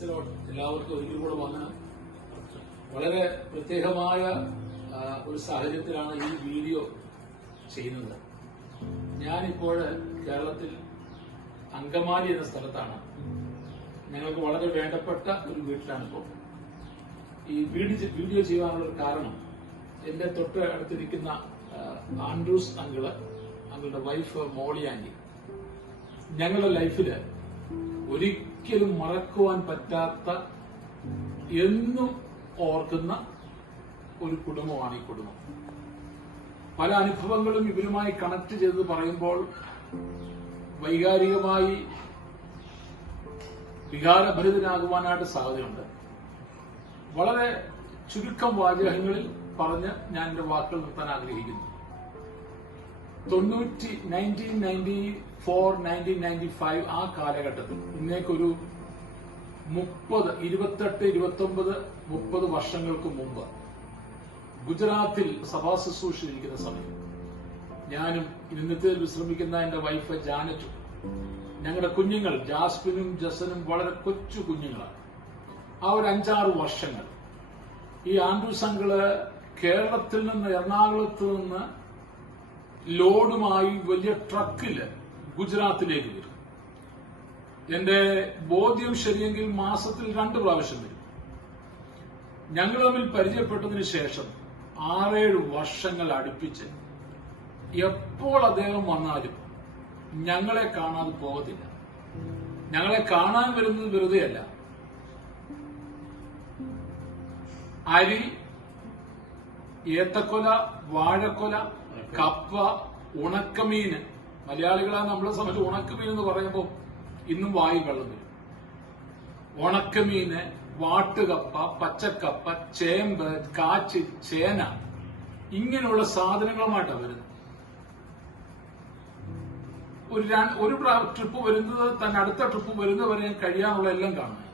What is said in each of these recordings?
എല്ലാവർക്കും ഒരിക്കൽ കൂടെ വന്ന് വളരെ പ്രത്യേകമായ ഒരു സാഹചര്യത്തിലാണ് ഈ വീഡിയോ ചെയ്യുന്നത്. ഞാനിപ്പോൾ കേരളത്തിൽ അങ്കമാലി എന്ന സ്ഥലത്താണ്. ഞങ്ങൾക്ക് വളരെ വേണ്ടപ്പെട്ട ഒരു വീട്ടിലാണിപ്പോൾ. ഈ വീഡിയോ ചെയ്യാനുള്ള ഒരു കാരണം, എന്റെ തൊട്ട് അടുത്തിരിക്കുന്ന ആൻഡ്രൂസ് അങ്കിളുടെ വൈഫ് മോളി ആന്റി ഞങ്ങളുടെ ലൈഫില് ഒരിക്കലും മറക്കുവാൻ പറ്റാത്ത, എന്നും ഓർക്കുന്ന ഒരു കുടുംബമാണ് ഈ കുടുംബം. പല അനുഭവങ്ങളും ഇവരുമായി കണക്ട് ചെയ്ത് പറയുമ്പോൾ വൈകാരികമായി വികാരഭരിതനാകുവാനായിട്ട് സാധ്യതയുണ്ട്. വളരെ ചുരുക്കം വാചകങ്ങളിൽ പറഞ്ഞ് ഞാൻ എന്റെ വാക്കുകൾ നിർത്താൻ ആഗ്രഹിക്കുന്നു. 1994-1995 ആ കാലഘട്ടത്തിൽ, ഇന്നേക്കൊരു 28-29-30 വർഷങ്ങൾക്ക് മുമ്പ് ഗുജറാത്തിൽ സഭാ ശുശ്രൂഷയിരിക്കുന്ന സമയം ഞാനും ഇന്നത്തെ വിശ്രമിക്കുന്ന എന്റെ വൈഫ് ജാനറ്റും ഞങ്ങളുടെ കുഞ്ഞുങ്ങൾ ജാസ്മിനും ജസനും വളരെ കൊച്ചു കുഞ്ഞുങ്ങളാണ്. ആ ഒരു 5-6 വർഷങ്ങൾ ഈ ആൻഡ്രൂസ് അങ്കിള് കേരളത്തിൽ നിന്ന്, എറണാകുളത്ത് നിന്ന് ലോഡുമായി വലിയ ട്രക്കില് ഗുജറാത്തിലേക്ക് വരും. എന്റെ ബോധ്യം ശരിയെങ്കിൽ മാസത്തിൽ 2 പ്രാവശ്യം വരും. ഞങ്ങൾ തമ്മിൽ പരിചയപ്പെട്ടതിന് ശേഷം 6-7 വർഷങ്ങൾ അടുപ്പിച്ച് എപ്പോൾ അദ്ദേഹം വന്നാലും ഞങ്ങളെ കാണാതെ പോകത്തില്ല. ഞങ്ങളെ കാണാൻ വരുന്നത് വെറുതെയല്ല. അരി, ഏത്തക്കൊല, വാഴക്കൊല, കപ്പ, ഉണക്കമീന്. മലയാളികളാണ് നമ്മളെ സംബന്ധിച്ച് ഉണക്കമീൻ എന്ന് പറയുമ്പോൾ ഇന്നും വായി വെള്ളം വരും. ഉണക്കമീന്, വാട്ടുകപ്പ, പച്ചക്കപ്പ, ചേമ്പ്, കാച്ചി, ചേന, ഇങ്ങനെയുള്ള സാധനങ്ങളുമായിട്ടാണ് വരുന്നത്. ഒരു ട്രിപ്പ് വരുന്നത് തന്നെ അടുത്ത ട്രിപ്പ് വരുന്നവരെ കഴിയാനുള്ള എല്ലാം കാണുന്നത്.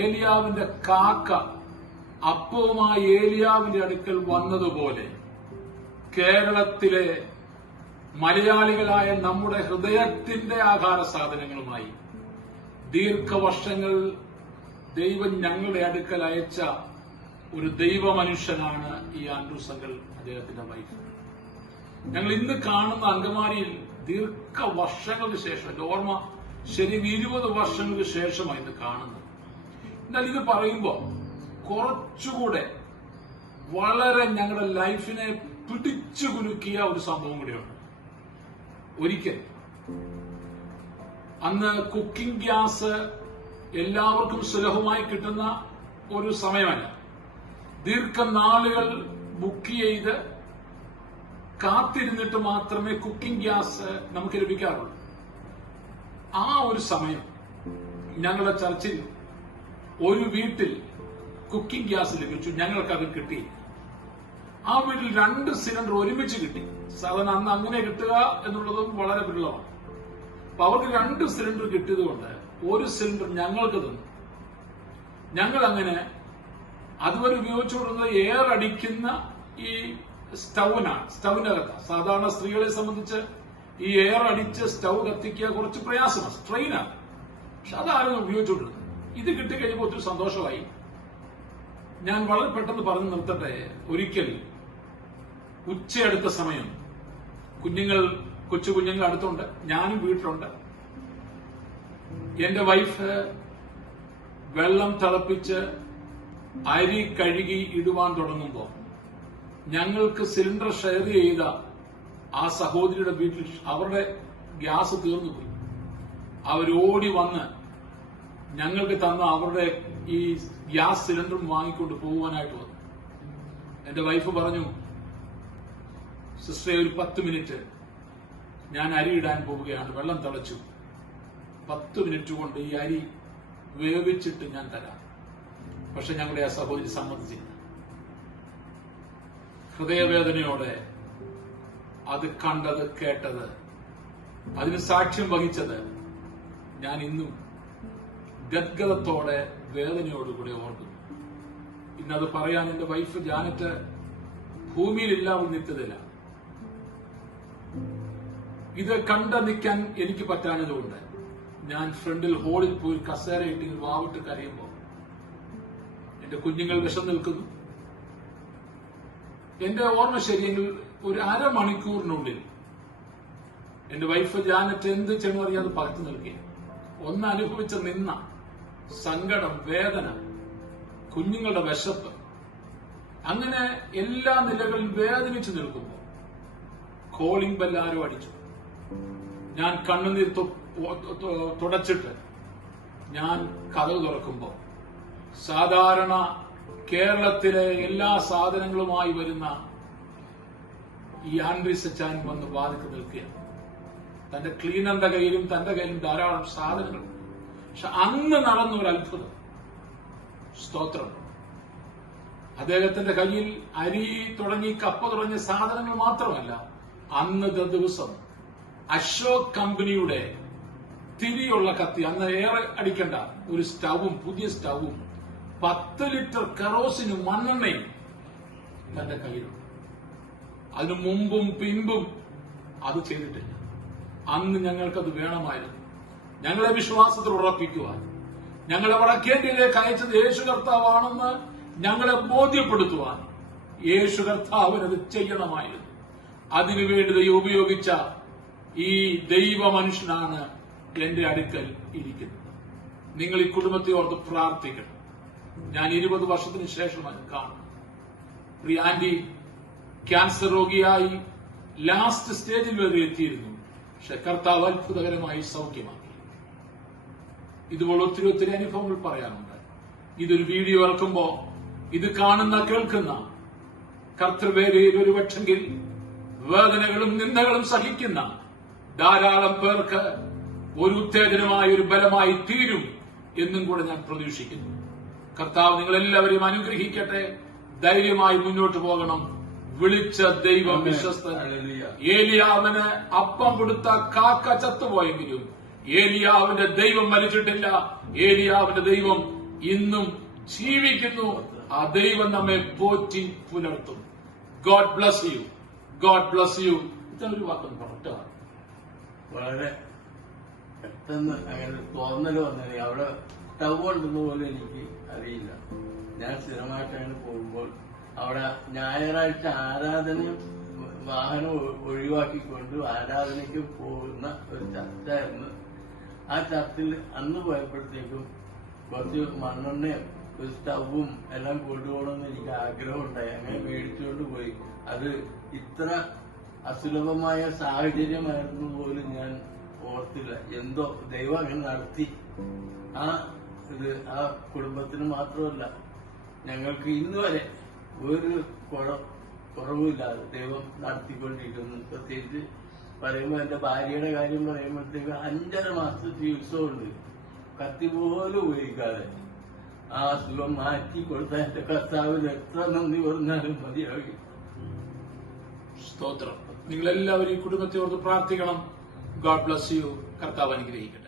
ഏലിയാവിന്റെ കാക്ക അപ്പവുമായി ഏലിയാവിന്റെ അടുക്കൽ വന്നതുപോലെ കേരളത്തിലെ മലയാളികളായ നമ്മുടെ ഹൃദയത്തിന്റെ ആഹാര സാധനങ്ങളുമായി ദീർഘവർഷങ്ങൾ ദൈവം ഞങ്ങളുടെ അടുക്കൽ അയച്ച ഒരു ദൈവമനുഷ്യനാണ് ഈ ആൻഡ്രൂസ് അങ്കിൾ, അദ്ദേഹത്തിന്റെ വൈഫ്. ഞങ്ങൾ ഇന്ന് കാണുന്ന അങ്കമാലിയിൽ ദീർഘവർഷങ്ങൾക്ക് ശേഷം, ഓർമ്മ ശരി 20 വർഷങ്ങൾക്ക് ശേഷമാണ് ഇന്ന് കാണുന്നത്. എന്നാൽ ഇത് പറയുമ്പോൾ കുറച്ചുകൂടെ വളരെ ഞങ്ങളുടെ ലൈഫിനെ പിടിച്ചു കുലുക്കിയ ഒരു സംഭവം കൂടിയുണ്ട്. ഒരിക്കൽ അന്ന് കുക്കിംഗ് ഗ്യാസ് എല്ലാവർക്കും സുലഭമായി കിട്ടുന്ന ഒരു സമയമല്ല. ദീർഘനാളുകൾ ബുക്ക് ചെയ്ത് കാത്തിരുന്നിട്ട് മാത്രമേ കുക്കിംഗ് ഗ്യാസ് നമുക്ക് ലഭിക്കാറുള്ളൂ. ആ ഒരു സമയം ഞങ്ങളുടെ ചർച്ചിൽ ഒരു വീട്ടിൽ കുക്കിംഗ് ഗ്യാസ് ലഭിച്ചു. ഞങ്ങൾക്കത് കിട്ടി. ആ വീട്ടിൽ 2 സിലിണ്ടർ ഒരുമിച്ച് കിട്ടി. സാധാരണ അന്ന് അങ്ങനെ കിട്ടുക എന്നുള്ളതും വളരെ വിരളമാണ്. അപ്പൊ അവർക്ക് 2 സിലിണ്ടർ കിട്ടിയതുകൊണ്ട് 1 സിലിണ്ടർ ഞങ്ങൾക്ക് തന്നു. ഞങ്ങൾ അങ്ങനെ അതുവരെ ഉപയോഗിച്ചുകൊണ്ടിരുന്നത് എയർ അടിക്കുന്ന ഈ സ്റ്റൗവിനകത്താണ്. സാധാരണ സ്ത്രീകളെ സംബന്ധിച്ച് ഈ എയർ അടിച്ച് സ്റ്റൗ കത്തിക്കുക കുറച്ച് പ്രയാസമാണ്, സ്ട്രെയിനാണ്. പക്ഷെ അതായിരുന്നു ഉപയോഗിച്ചുകൊണ്ടിരുന്നത്. ഇത് കിട്ടിക്കഴിയുമ്പോൾ ഒത്തിരി സന്തോഷമായി. ഞാൻ വളരെ പെട്ടെന്ന് പറഞ്ഞു നിർത്തട്ടെ. ഒരിക്കൽ ഉച്ചയടുത്ത സമയം, കൊച്ചു കുഞ്ഞുങ്ങൾ അടുത്തുണ്ട്, ഞാനും വീട്ടിലുണ്ട്. എന്റെ വൈഫ് വെള്ളം തിളപ്പിച്ച് അരി കഴുകി ഇടുവാൻ തുടങ്ങുമ്പോൾ ഞങ്ങൾക്ക് സിലിണ്ടർ ഷെയർ ചെയ്ത ആ സഹോദരിയുടെ വീട്ടിൽ അവരുടെ ഗ്യാസ് തീർന്നുപോയി. അവരോടി വന്ന് ഞങ്ങൾക്ക് തന്ന അവരുടെ ഈ ഗ്യാസ് സിലിണ്ടറും വാങ്ങിക്കൊണ്ട് പോകുവാനായിട്ട് വന്നു. എന്റെ വൈഫ് പറഞ്ഞു, സിസ്റ്ററെ ഒരു 10 മിനിറ്റ്, ഞാൻ അരി ഇടാൻ പോവുകയാണ്, വെള്ളം തിളച്ചു, 10 മിനിറ്റ് കൊണ്ട് ഈ അരി വേവിച്ചിട്ട് ഞാൻ തരാം. പക്ഷെ ഞങ്ങളുടെ ആ സഹോദരി സമ്മതിച്ചില്ല. ഹൃദയവേദനയോടെ അത് കണ്ടത്, കേട്ടത്, അതിന് സാക്ഷ്യം വഹിച്ചത് ഞാൻ ഇന്നും ഗദ്ഗതത്തോടെ, വേദനയോടുകൂടെ ഓർക്കുന്നു. ഇന്നത് പറയാൻ എന്റെ വൈഫ് ജാനറ്റ് ഭൂമിയിലില്ലാതെ നിത്യതയില്ല. ഇത് കണ്ടു നിൽക്കാൻ എനിക്ക് പറ്റാഞ്ഞതുകൊണ്ട് ഞാൻ ഫ്രണ്ടിൽ ഹോളിൽ പോയി കസേരയിട്ട് വാവിട്ട് കരയുമ്പോൾ എന്റെ കുഞ്ഞുങ്ങൾ വിഷം നിൽക്കുന്നു. എന്റെ ഓർമ്മ ശരിയെങ്കിൽ ഒരു അരമണിക്കൂറിനുള്ളിൽ എന്റെ വൈഫ് ജാനറ്റ് എന്ത് ചെന്ന് അറിയാതെ പകച്ചു നിൽക്കുക. ഒന്ന് അനുഭവിച്ച നിന്ന സങ്കടം, വേദന, കുഞ്ഞുങ്ങളുടെ വിശപ്പ്, അങ്ങനെ എല്ലാ നിലകളിലും വേദനിച്ചു നിൽക്കുമ്പോൾ കോളിംഗ് ബെൽ ആരോ അടിച്ചു. ഞാൻ കണ്ണുനീർ തുടച്ചിട്ട് ഞാൻ കതക് തുറക്കുമ്പോൾ സാധാരണ കേരളത്തിലെ എല്ലാ സാധനങ്ങളുമായി വരുന്ന ഈ ആൻഡ്രീസ് അച്ചാൻ വന്ന് വാതിക്ക് നിൽക്കുക. തന്റെ ക്ലീനറിന്റെ കയ്യിലും തന്റെ കയ്യിലും ധാരാളം സാധനങ്ങൾ. പക്ഷെ അന്ന് നടന്നൊരു അത്ഭുതം, സ്തോത്രം. അദ്ദേഹത്തിന്റെ കയ്യിൽ അരി തുടങ്ങി കപ്പ തുടങ്ങിയ സാധനങ്ങൾ മാത്രമല്ല, അന്നത്തെ ദിവസം അശോക് കമ്പനിയുടെ തിരിയുള്ള കത്തി, അന്ന് ഏറെ അടിക്കേണ്ട ഒരു സ്റ്റവും, പുതിയ സ്റ്റവും 10 ലിറ്റർ കെറോസിനും മണ്ണെണ്ണയും തന്റെ കയ്യിലുണ്ട്. അതിനു മുമ്പും പിൻപും അത് ചെയ്തിട്ടില്ല. അന്ന് ഞങ്ങൾക്കത് വേണമായിരുന്നു. ഞങ്ങളെ വിശ്വാസത്തിൽ ഉറപ്പിക്കുവാൻ, ഞങ്ങളെ വടക്കേന്ത്യയിലേക്ക് അയച്ചത് യേശു കർത്താവാണെന്ന് ഞങ്ങളെ ബോധ്യപ്പെടുത്തുവാൻ യേശു കർത്താവിനത് ചെയ്യണമായിരുന്നു. അതിനുവേണ്ടി ദൈവം ഉപയോഗിച്ച ഈ ദൈവ മനുഷ്യനാണ് എന്റെ അടുക്കൽ ഇരിക്കുന്നത്. നിങ്ങൾ ഈ കുടുംബത്തെ ഓർത്ത് പ്രാർത്ഥിക്കണം. ഞാൻ 20 വർഷത്തിന് ശേഷമാണ് കാണുന്നത്. പ്രിയ ആന്റി ക്യാൻസർ രോഗിയായി ലാസ്റ്റ് സ്റ്റേജിൽ വരെ എത്തിയിരുന്നു. പക്ഷെ കർത്താവ് അത്ഭുതകരമായി സൗഖ്യമാക്കി. ഇതുപോലെ ഒത്തിരി അനുഭവങ്ങൾ പറയാനുണ്ട്. ഇതൊരു വീഡിയോ ഇറക്കുമ്പോ ഇത് കാണുന്ന, കേൾക്കുന്ന കർത്തൃവേദിയിൽ ഒരു പക്ഷെങ്കിൽ വേദനകളും നിന്ദകളും സഹിക്കുന്ന ധാരാളം പേർക്ക് ഒരു ഉത്തേജനമായി, ഒരു ബലമായി തീരും എന്നും കൂടെ ഞാൻ പ്രതീക്ഷിക്കുന്നു. കർത്താവ് നിങ്ങളെല്ലാവരെയും അനുഗ്രഹിക്കട്ടെ. ധൈര്യമായി മുന്നോട്ട് പോകണം. വിളിച്ച ദൈവം വിശ്വസ്തൻ. ഏലിയാവിന് അപ്പം കൊടുത്ത കാക്ക ചത്തുപോയെങ്കിലും ഏലിയാവിന്റെ ദൈവം മരിച്ചിട്ടില്ല. ഏലിയാവിന്റെ ദൈവം ഇന്നും ജീവിക്കുന്നു. ആ ദൈവം നമ്മെ പോറ്റി പുലർത്തും. God bless you. God bless you. ഇതൊരു വാക്കൊന്നും പറഞ്ഞിട്ട് വളരെ പെട്ടെന്ന് അങ്ങനെ തോന്നല് വന്നത്. അവിടെ സ്റ്റവ് ഉണ്ടെന്ന് പോലും എനിക്ക് അറിയില്ല. ഞാൻ സ്ഥിരമായിട്ടാണ് പോകുമ്പോൾ അവിടെ ഞായറാഴ്ച ആരാധനയും വാഹനം ഒഴിവാക്കിക്കൊണ്ട് ആരാധനയ്ക്ക് പോകുന്ന ഒരു ചർച്ചായിരുന്നു. ആ ചർച്ചിൽ അന്ന് പോയപ്പോഴത്തേക്കും കുറച്ച് മണ്ണെണ്ണയും ഒരു സ്റ്റവും എല്ലാം കൊണ്ടുപോകണമെന്ന് എനിക്ക് ആഗ്രഹമുണ്ടായി. അങ്ങനെ മേടിച്ചുകൊണ്ട് പോയി. അത് ഇത്ര അസുലഭമായ സാഹചര്യമായിരുന്നു പോലും ഞാൻ ഓർത്തില്ല. എന്തോ ദൈവം അങ്ങനെ നടത്തി. ആ കുടുംബത്തിന് മാത്രമല്ല, ഞങ്ങൾക്ക് ഇന്നുവരെ ഒരു കുറവുമില്ലാതെ ദൈവം നടത്തിക്കൊണ്ടിരിക്കുന്നു. പ്രത്യേകിച്ച് പറയുമ്പോൾ എന്റെ ഭാര്യയുടെ കാര്യം പറയുമ്പോഴത്തേക്ക് 5.5 മാസത്തെ ചികിത്സയുണ്ട്. കത്തി പോലും ഉപയോഗിക്കാതെ ആ അസുഖം മാറ്റി കൊടുത്ത എന്റെ കർത്താവിന് എത്ര നന്ദി പറഞ്ഞാലും മതിയാകും. സ്തോത്രം. നിങ്ങളെല്ലാവരും ഈ കുടുംബത്തെ ഓർത്ത് പ്രാർത്ഥിക്കണം. God bless U. കർത്താവ് അനുഗ്രഹിക്കട്ടെ.